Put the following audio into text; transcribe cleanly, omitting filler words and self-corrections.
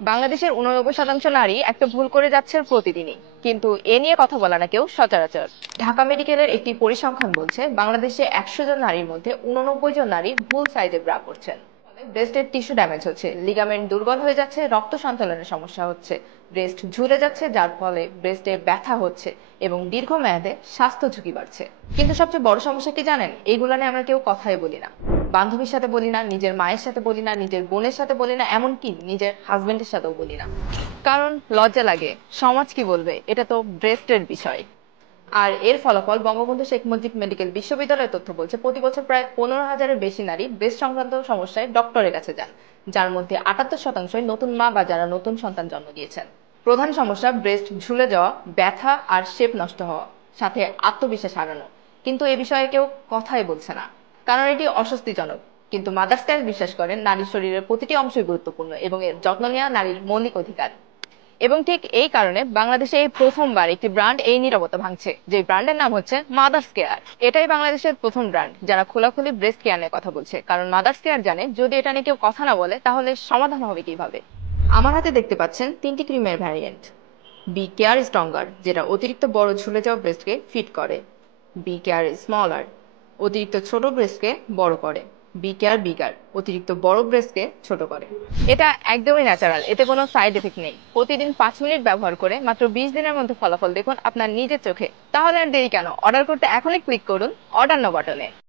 বাংলাদেশের 89% নারী একটা ভুল করে যাচ্ছে প্রতিদিনই, কিন্তু এ নিয়ে কথা বলা না কেউ সচরাচর। ঢাকা মেডিকেলের একটি পরিসংখ্যান বলছে বাংলাদেশে 100 জন নারীর মধ্যে 89 জন নারী ভুল সাইজে ব্রা পরছেন। ব্রেস্টের টিস্যু ড্যামেজ হচ্ছে, লিগামেন্ট দুর্বল হয়ে যাচ্ছে, রক্ত সঞ্চালনের সমস্যা হচ্ছে, ব্রেস্ট ঝুলে যাচ্ছে যার ফলে ব্রেস্টে ব্যথা হচ্ছে এবং দীর্ঘমেয়াদে স্বাস্থ্য ঝুঁকি বাড়ছে। কিন্তু সবচেয়ে বড় সমস্যা কি জানেন? এইগুলা নিয়ে আমরা কেউ কথাই বলি না। বান্ধবীর সাথে বলি না, নিজের মায়ের সাথে বলি না, নিজের বোনের সাথে বলি না, এমনকি নিজের হাজবেন্ডের সাথেও বলি না। কারণ লজ্জা লাগে, সমাজ কি বলবে, এটা তো ব্রেস্টের বিষয়। আর এর ফলাফল বঙ্গবন্ধু শেখ মুজিব মেডিকেল বিশ্ববিদ্যালয়ের তথ্য বলছে প্রতি বছর প্রায় 15,000-এর বেশি নারী ব্রেস্ট সংক্রান্ত সমস্যায় ডক্টরের কাছে যান, যার মধ্যে 78%ই নতুন মা বা যারা নতুন সন্তান জন্ম দিয়েছেন। প্রধান সমস্যা ব্রেস্ট ঝুলে যাওয়া, ব্যথা আর শেপ নষ্ট হওয়া, সাথে আত্মবিশ্বাস হারানো। কিন্তু এ বিষয়ে কেউ কথাই বলছে না, কারণ এটি অস্বস্তিজনক। কিন্তু মাদার্স কেয়ার বিশ্বাস করেন নারীর শরীরের প্রতিটি অংশই গুরুত্বপূর্ণ এবং এর যত্ন নেওয়া নারীর মৌলিক অধিকার। এবং ঠিক এই কারণে বাংলাদেশে এই প্রথমবার একটি ব্র্যান্ড এই নীরবতা ভাঙছে, যে ব্র্যান্ডের নাম হচ্ছে মাদার্স কেয়ার। এটাই বাংলাদেশের প্রথম ব্র্যান্ড যারা খোলাখুলি ব্রেস্ট কেয়ার নিয়ে কথা বলছে, কারণ মাদার্স কেয়ার জানে যদি এটা নিয়ে কেউ কথা না বলে তাহলে সমাধান হবে কিভাবে। আমার হাতে দেখতে পাচ্ছেন 3টি ক্রিমের ভ্যারিয়েন্ট। বি কেয়ার স্ট্রঙ্গার, যেটা অতিরিক্ত বড় ঝুলে যাওয়া ব্রেস্টকে ফিট করে। বি কেয়ার স্মলার, অতিরিক্ত ছোট ব্রেস্টকে বড় করে। বি কেয়ার বিগার, অতিরিক্ত বড় ব্রেস্টকে ছোট করে। এটা একদমই ন্যাচারাল, এতে কোনো সাইড এফেক্ট নেই। প্রতিদিন 5 মিনিট ব্যবহার করে মাত্র 20 দিনের মধ্যে ফলাফল দেখুন আপনার নিজের চোখে। তাহলে আর দেরি কেন, অর্ডার করতে এখনই ক্লিক করুন অর্ডার নাও বাটনে।